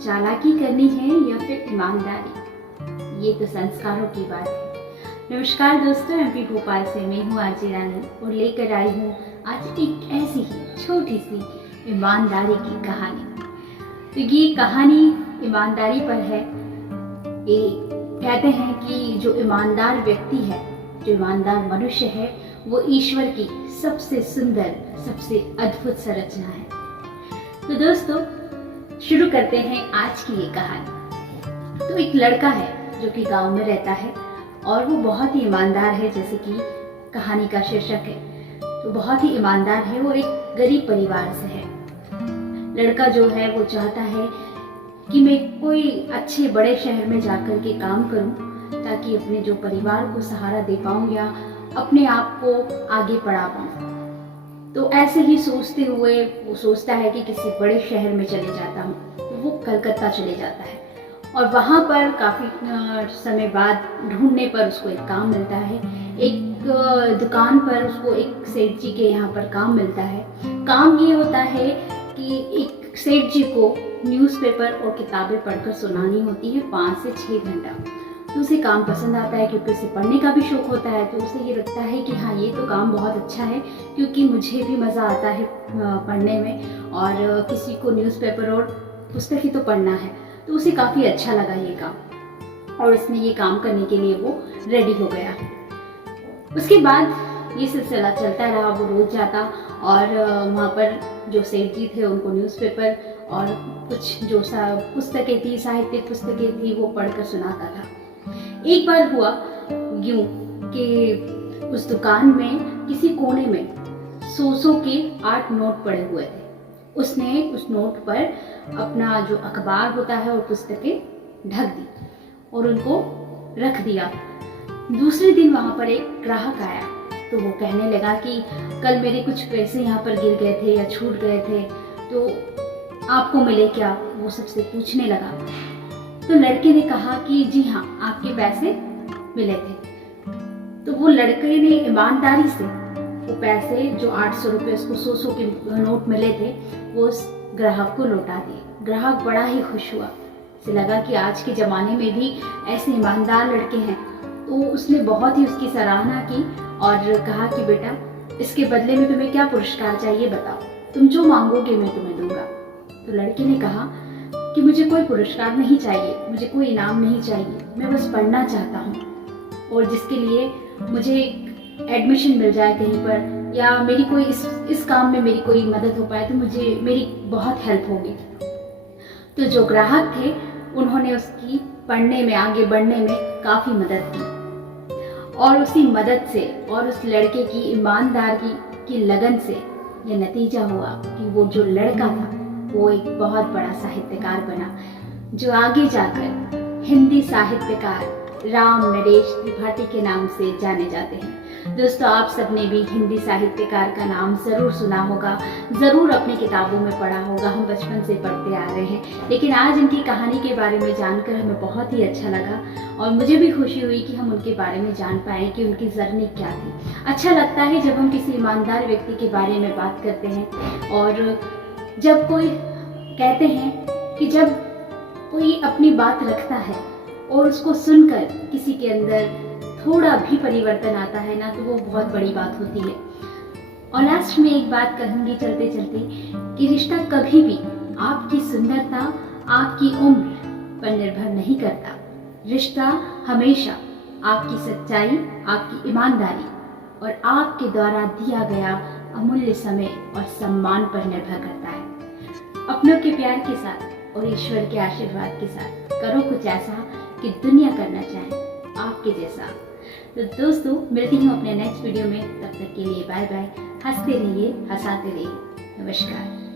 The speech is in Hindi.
चालाकी करनी है या फिर ईमानदारी, ये तो संस्कारों की बात है। नमस्कार दोस्तों, एमपी भोपाल से मैं हूँ आरजे रानी और लेकर आई हूँ आज एक ऐसी ही छोटी सी ईमानदारी की कहानी। तो ये कहानी ईमानदारी पर है। ये कहते हैं कि जो ईमानदार व्यक्ति है, जो ईमानदार मनुष्य है, वो ईश्वर की सबसे सुंदर, सबसे अद्भुत संरचना है। तो दोस्तों, शुरू करते हैं आज की ये कहानी। तो एक लड़का है जो कि गांव में रहता है और वो बहुत ही ईमानदार है, जैसे कि कहानी का शीर्षक है। तो बहुत ही ईमानदार है और एक गरीब परिवार से है। लड़का जो है वो चाहता है कि मैं कोई अच्छे बड़े शहर में जाकर के काम करूं, ताकि अपने जो परिवार को सहारा दे पाऊं या अपने आप को आगे बढ़ा पाऊं। तो ऐसे ही सोचते हुए वो सोचता है कि किसी बड़े शहर में चले जाता हूँ। तो वो कलकत्ता चले जाता है और वहाँ पर काफ़ी समय बाद ढूंढने पर उसको एक काम मिलता है। एक दुकान पर उसको एक सेठ जी के यहाँ पर काम मिलता है। काम ये होता है कि एक सेठ जी को न्यूज़पेपर और किताबें पढ़कर सुनानी होती है 5 से 6 घंटा। तो उसे काम पसंद आता है क्योंकि उसे पढ़ने का भी शौक होता है। तो उसे ये लगता है कि हाँ, ये तो काम बहुत अच्छा है, क्योंकि मुझे भी मज़ा आता है पढ़ने में और किसी को न्यूज़पेपर और पुस्तक ही तो पढ़ना है। तो उसे काफ़ी अच्छा लगा ये काम और उसने ये काम करने के लिए वो रेडी हो गया। उसके बाद ये सिलसिला चलता रहा। वो रोज़ जाता और वहाँ पर जो सेठ जी थे उनको न्यूज़पेपर और कुछ जो पुस्तकें थी, साहित्यिक पुस्तकें थी, वो पढ़कर सुनाता था। एक बार हुआ यूं कि उस दुकान में किसी कोने में 100 के 8 नोट पड़े हुए थे। उसने उस नोट पर अपना जो अखबार होता है और पुस्तकें ढक दी और उनको रख दिया। दूसरे दिन वहाँ पर एक ग्राहक आया। तो वो कहने लगा कि कल मेरे कुछ पैसे यहाँ पर गिर गए थे या छूट गए थे, तो आपको मिले क्या? वो सबसे पूछने लगा। तो लड़के ने कहा कि जी हाँ, आपके पैसे मिले थे। तो वो लड़के ने ईमानदारी से वो पैसे जो 800 रुपये उसको 100 के नोट मिले थे, वो उस ग्राहक को लौटा दिए। ग्राहक बड़ा ही खुश हुआ। उसे लगा कि आज के ज़माने में भी ऐसे ईमानदार लड़के हैं। तो उसने बहुत ही उसकी सराहना की और कहा कि बेटा, इसके बदले में तुम्हें क्या पुरस्कार चाहिए बताओ, तुम जो मांगोगे मैं तुम्हें दूंगा। तो लड़के ने कहा कि मुझे कोई पुरस्कार नहीं चाहिए, मुझे कोई इनाम नहीं चाहिए, मैं बस पढ़ना चाहता हूँ और जिसके लिए मुझे एडमिशन मिल जाए कहीं पर, या मेरी कोई इस काम में मेरी कोई मदद हो पाए, तो मुझे मेरी बहुत हेल्प होगी। तो जो ग्राहक थे उन्होंने उसकी पढ़ने में, आगे बढ़ने में काफ़ी मदद की और उसी मदद से और उस लड़के की ईमानदारी की लगन से यह नतीजा हुआ कि वो जो लड़का था वो एक बहुत बड़ा साहित्यकार बना, जो आगे जाकर हिंदी साहित्यकार राम नरेश त्रिपाठी के नाम से जाने जाते हैं। दोस्तों, आप सबने भी हिंदी साहित्यकार का नाम ज़रूर सुना होगा, ज़रूर अपनी किताबों में पढ़ा होगा। हम बचपन से पढ़ते आ रहे हैं, लेकिन आज इनकी कहानी के बारे में जानकर हमें बहुत ही अच्छा लगा और मुझे भी खुशी हुई कि हम उनके बारे में जान पाए कि उनकी जर्नी क्या थी। अच्छा लगता है जब हम किसी ईमानदार व्यक्ति के बारे में बात करते हैं और जब कोई कहते हैं कि जब कोई अपनी बात रखता है और उसको सुनकर किसी के अंदर थोड़ा भी परिवर्तन आता है ना, तो वो बहुत बड़ी बात होती है। और लास्ट में एक बात कहूँगी चलते चलते कि रिश्ता कभी भी आपकी सुंदरता, आपकी उम्र पर निर्भर नहीं करता। रिश्ता हमेशा आपकी सच्चाई, आपकी ईमानदारी और आपके द्वारा दिया गया अमूल्य समय और सम्मान पर निर्भर करता है। अपनों के प्यार के साथ और ईश्वर के आशीर्वाद के साथ करो कुछ ऐसा कि दुनिया करना चाहे आपके जैसा। तो दोस्तों, मिलती हूँ अपने नेक्स्ट वीडियो में। तब तक के लिए बाय बाय। हंसते रहिए, हंसाते रहिए। नमस्कार।